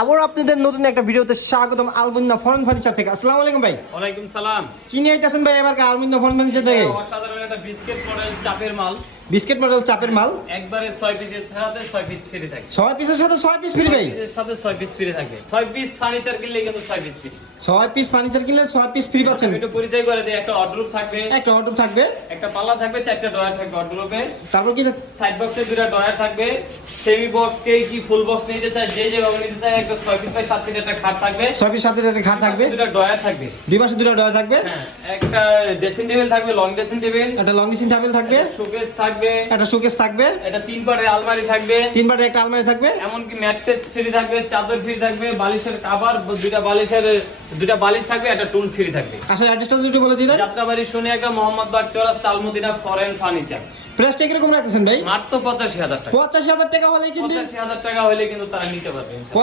আবার আপনাদের নতুন একটা ভিডিওতে স্বাগতম আলমুন্না ফরেন ফার্নিচার থেকে। আসসালামু আলাইকুম ভাই। ওয়ালাইকুম সালাম। কি নিয়ে আইতাছেন ভাই এবার আলমুন্না ফরেন ফার্নিচার থেকে? অসাধারণ একটা বিস্কিট মডেল চাপের মাল। বিস্কিট মডেল চাপের মাল একবারে 6 পিসের সাথে 6 পিস ফ্রি থাকে। 6 পিসের সাথে 6 পিস ফ্রি ভাই? এর সাথে 6 পিস ফ্রি থাকে। 6 পিস ফার্নিচার কিনলে কিন্তু 6 পিস ফ্রি। 6 পিস ফার্নিচার কিনলে 6 পিস ফ্রি পাচ্ছেন। একটু পরিচয় করে দেই, একটা ওয়ার্ডরোব থাকবে, একটা ওয়ার্ডরোব থাকবে, একটা পাল্লা থাকবে, 4টা ডয়ার থাকবে ওয়ার্ডরোবে। তারপর কি সাইড বক্সে 2টা ডয়ার থাকবে, সেমি বক্স কি ফুল বক্স নিতে চায় যে ভাবে নিতে চায়, একটা 6 পিস বাই 7 ফিট একটা খাট থাকবে। 6 পিস সাথে একটা খাট থাকবে, 2টা ডয়ার থাকবে, দুই পাশে 2টা ডয়ার থাকবে, হ্যাঁ একটা ড্রেসিং টেবিল থাকবে, লং ড্রেসিং টেবিল, একটা লং ড্রেসিং টেবিল থাকবে, শোকেস থাকবে, একটা শোকেস থাকবে, এটা 3 পাটের আলমারি থাকবে, 3 পাটের একটা আলমারি থাকবে, এমনকি ম্যাট্রেস ফ্রি থাকবে, চাদর ফ্রি থাকবে, বালিশের কভার, দুইটা বালিশ থাকবে, একটা টুল ফ্রি থাকবে। আসলে অ্যাড্রেসটা যদি বলে দিতেন। যাত্রাবাড়ি সোনিয়াগা মোহাম্মদবাগ চৌরাস্তা আলমদিনা ফরেন ফার্নিচার। প্রাইসটা কিরকম রাখতেছেন ভাই? মাত্র 85,000 টাকা। 85,000 টাকা হলে কিন্তু 85,000 টাকা হলে কিন্তু তারা নিতে পারবে।